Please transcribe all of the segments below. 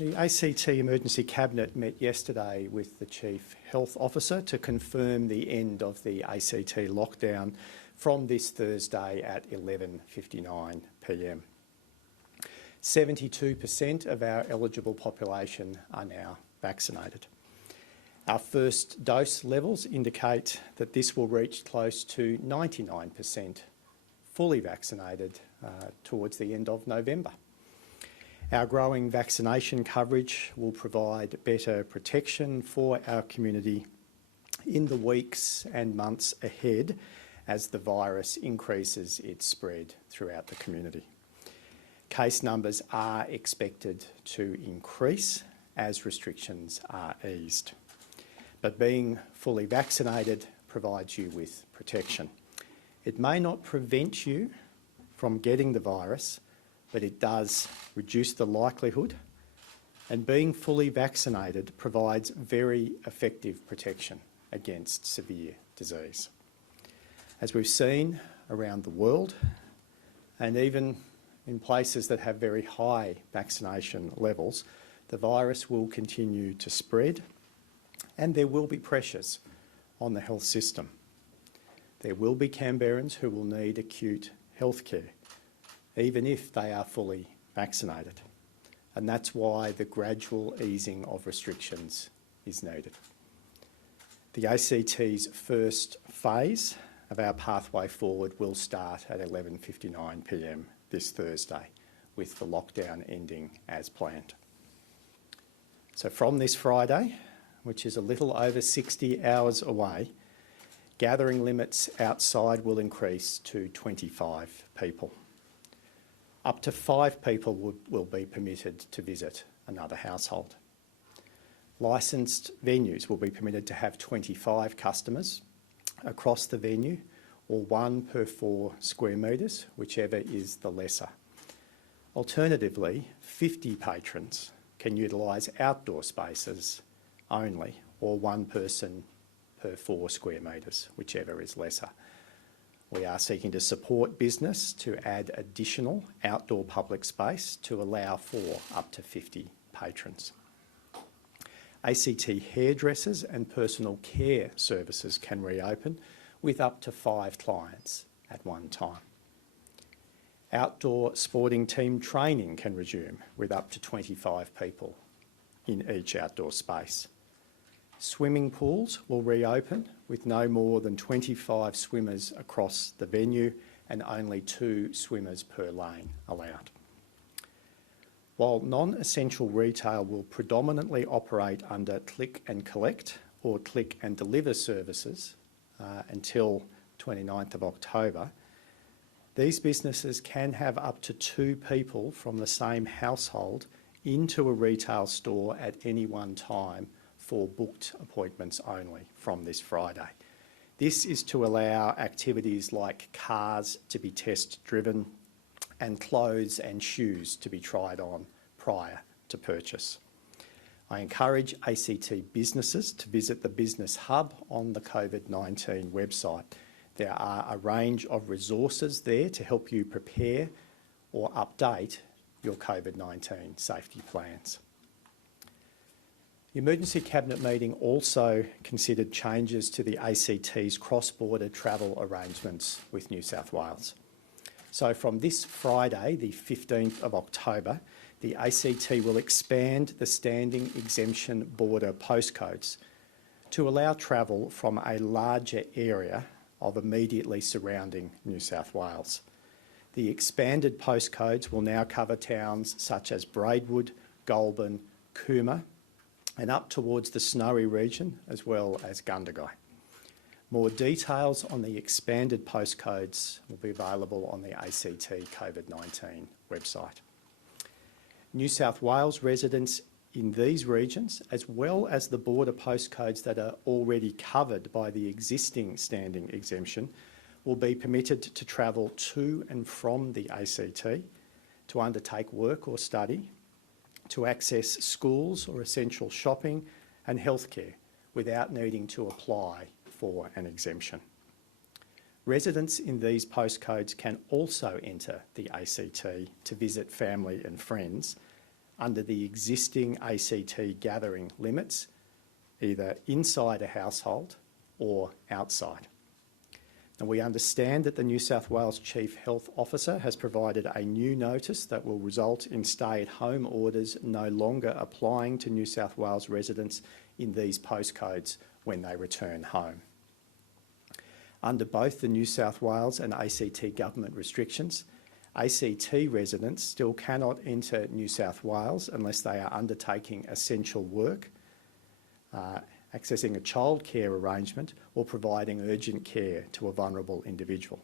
The ACT Emergency Cabinet met yesterday with the Chief Health Officer to confirm the end of the ACT lockdown from this Thursday at 11:59 p.m. 72% of our eligible population are now vaccinated. Our first dose levels indicate that this will reach close to 99% fully vaccinated towards the end of November. Our growing vaccination coverage will provide better protection for our community in the weeks and months ahead as the virus increases its spread throughout the community. Case numbers are expected to increase as restrictions are eased, but being fully vaccinated provides you with protection. It may not prevent you from getting the virus, but it does reduce the likelihood, and being fully vaccinated provides very effective protection against severe disease. As we've seen around the world, and even in places that have very high vaccination levels, the virus will continue to spread, and there will be pressures on the health system. There will be Canberrans who will need acute health care, even if they are fully vaccinated. And that's why the gradual easing of restrictions is needed. The ACT's first phase of our pathway forward will start at 11:59 p.m. this Thursday, with the lockdown ending as planned. So from this Friday, which is a little over 60 hours away, gathering limits outside will increase to 25 people. Up to 5 people will be permitted to visit another household. Licensed venues will be permitted to have 25 customers across the venue, or 1 per 4 square metres, whichever is the lesser. Alternatively, 50 patrons can utilise outdoor spaces only, or 1 person per 4 square metres, whichever is lesser. We are seeking to support business to add additional outdoor public space to allow for up to 50 patrons. ACT hairdressers and personal care services can reopen with up to 5 clients at one time. Outdoor sporting team training can resume with up to 25 people in each outdoor space. Swimming pools will reopen with no more than 25 swimmers across the venue and only 2 swimmers per lane allowed. While non-essential retail will predominantly operate under click and collect or click and deliver services until 29th of October, these businesses can have up to 2 people from the same household into a retail store at any one time for booked appointments only from this Friday. This is to allow activities like cars to be test driven and clothes and shoes to be tried on prior to purchase. I encourage ACT businesses to visit the Business Hub on the COVID-19 website. There are a range of resources there to help you prepare or update your COVID-19 safety plans. The Emergency Cabinet meeting also considered changes to the ACT's cross-border travel arrangements with New South Wales. So from this Friday, the 15th of October, the ACT will expand the standing exemption border postcodes to allow travel from a larger area of immediately surrounding New South Wales. The expanded postcodes will now cover towns such as Braidwood, Goulburn, Cooma, and up towards the Snowy region, as well as Gundagai. More details on the expanded postcodes will be available on the ACT COVID-19 website. New South Wales residents in these regions, as well as the border postcodes that are already covered by the existing standing exemption, will be permitted to travel to and from the ACT, to undertake work or study, to access schools or essential shopping and healthcare without needing to apply for an exemption. Residents in these postcodes can also enter the ACT to visit family and friends under the existing ACT gathering limits, either inside a household or outside. Now, we understand that the New South Wales Chief Health Officer has provided a new notice that will result in stay-at-home orders no longer applying to New South Wales residents in these postcodes when they return home. Under both the New South Wales and ACT government restrictions, ACT residents still cannot enter New South Wales unless they are undertaking essential work, accessing a childcare arrangement or providing urgent care to a vulnerable individual.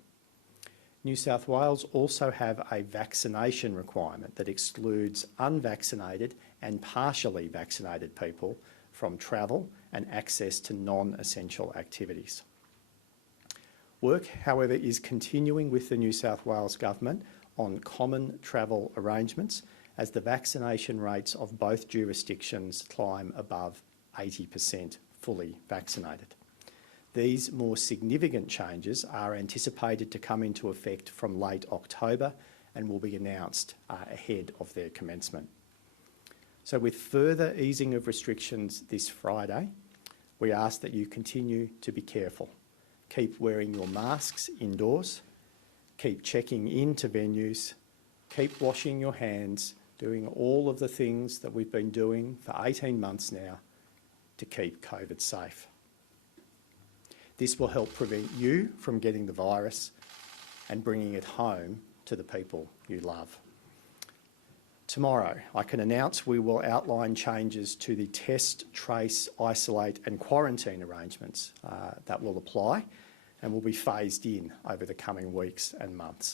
New South Wales also have a vaccination requirement that excludes unvaccinated and partially vaccinated people from travel and access to non-essential activities. Work, however, is continuing with the New South Wales Government on common travel arrangements as the vaccination rates of both jurisdictions climb above 80% fully vaccinated. These more significant changes are anticipated to come into effect from late October and will be announced ahead of their commencement. So with further easing of restrictions this Friday, we ask that you continue to be careful. Keep wearing your masks indoors, keep checking into venues, keep washing your hands, doing all of the things that we've been doing for 18 months now to keep COVID safe. This will help prevent you from getting the virus and bringing it home to the people you love. Tomorrow, I can announce we will outline changes to the test, trace, isolate and quarantine arrangements that will apply and will be phased in over the coming weeks and months.